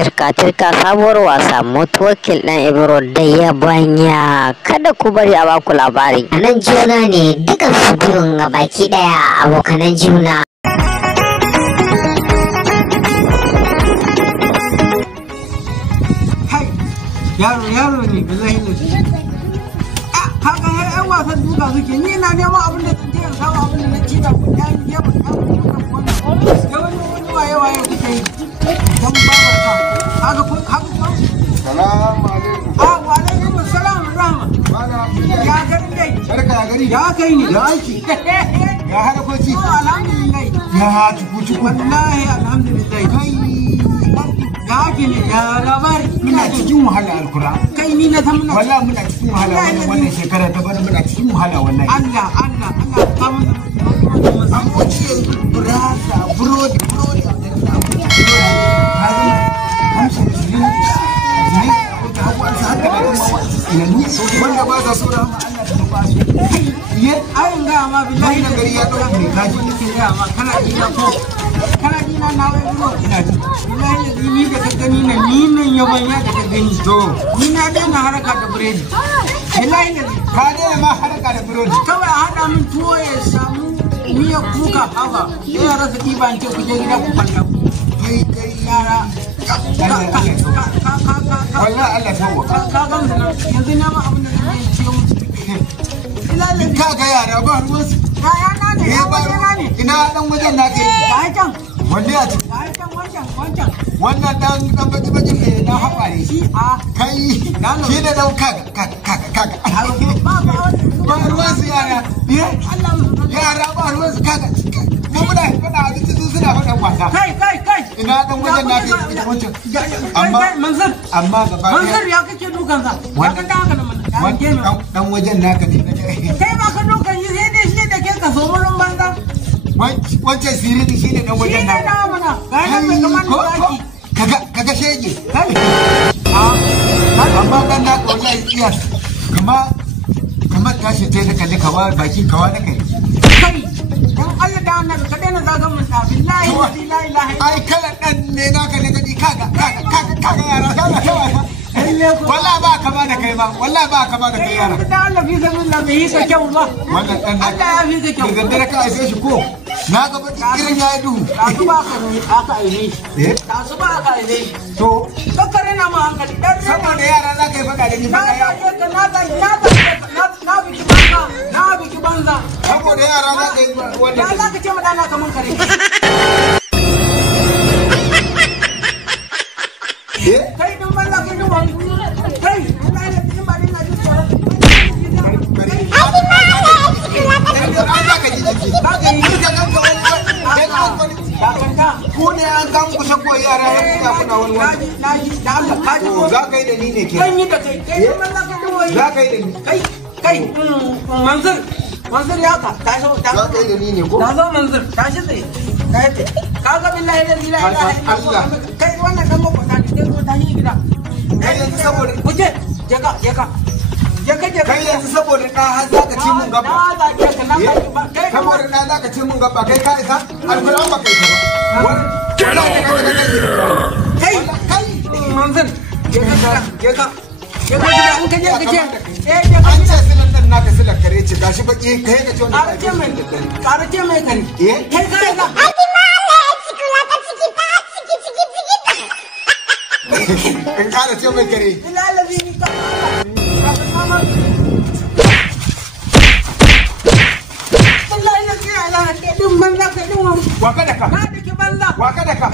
Tirka sabuwar wasa Mutawakil dan Ibro da Yabanya. Kada ku bari a baku labari. Nan juna ne dukan su biyun ga baki daya abokanan juna. Yaro ne billahi ne. Kaga har yan wasan duka suke ni na neman abin da zan je in samu abin da na ci da kuɗi an yi ba ta wannan. Wani waye kuke yi. Dan babar ka. Haka. Salamu alaikum. Wa alaikum assalam rahma. Ya gari dai. Barka ya gari. Ya kai ni. Ya aiki. Ya harakoki. Alhamdulillah. Ya tukuci. Wallahi alhamdulillah. Kai. Ya ake ne ya labari. Muna cikin wahala alkura. Kai ni na san muna. Wallahi muna cikin wahala wannan shekara ta bana muna cikin wahala wallahi. Allah ka mun. Amma ci yanzu burasa burodi. Wanda ba za su rama Allah da ba su. Ayin ga ma billahi da gari ya dauke ne kaji nake ga ma kana ina ko kana ina na wai buro ina ji billahi da ni da ka gani na ni nan Yabanya da ka gani to ni na daina haraka da biredi billahi da ka daina ma haraka da biredi kawai a hada min tuwo ya samu miya kuka haba sai ya rasa ɗiba in ce ku je gida ku kwanta kai yara wallahi Allah tawo ka ga yanzu na ma abin da zan yi ciwo in ka ga yara ba ruwan su yana ne ya wajena ne ina dan wajen na ke ga can wanda ya ci wancan wannan dan baji ne na haɓa ne shi a kai shi da dan kaga ba ruwan su yara yara ba ruwan su kaga mu muna faɗa abinci su suna faɗan wasa kai ina dan wajen na ke wancan amma gaba Mansur ya kake dukan sa ya ka haka da mana dan wajen naka ne kai ba ka dukan shi sai dai shi da ke ka so wurin banza wancan sirri shi ne dan wajen naka shi ne mana ga nan bai kamar zaki kaga shege amma dan naka wallahi iya kamar tashi ta da kalle kawa baki kawa na kai dan Allah da annabi ka daina zagan mun da billahi la ilaha illa ai kala dan ne naka ne gadi kaga yara wallahi ba kama da kai ba wallahi ba kama da kai yara da Allah fi zaman la bai sa kyau ba wannan dan Allah ya fi sa kyau da dare ka aice shi ko na ga baki irin yayi duhu kasu ba aka aine shi kasu ba aka aine shi to kakkare na ma hankali dan saboda yara za ka yi faɗa da ni faɗa ya na biki banza saboda yara za ka yi wannan ya za ka ce ma dana kaman kare kai dun banza kai dun wani kai Allah ya ji ba dinga ji tsoro ku ne an kan ku shakko yara ya kuna wani wani da Allah ka ji ko za ka yi da ni ne ke kan yi da kai banza ka dun wani za ka yi da ni kai Mansur ya ka tashi za ka yi da ni ne ko na zo Mansur tashi tsaye ka ga billahi la ilaha illallah kai wannan dan makwata ne sai ko tashi gida kai yanzu saboda kuje je ka kai yanzu saboda ɗa har za ka ci mun gaba saboda ɗa za ka ci mun gaba kai ka isa alkulan ba kai ba kai Mansur je ka an ka je an ce silan nan naka silar kare ce gashi baki kai ka ce wannan ƙarace mai kare kai kare ka in ƙara ce mai kare ilalabi ni ka waka da ka na dake banza waka da ka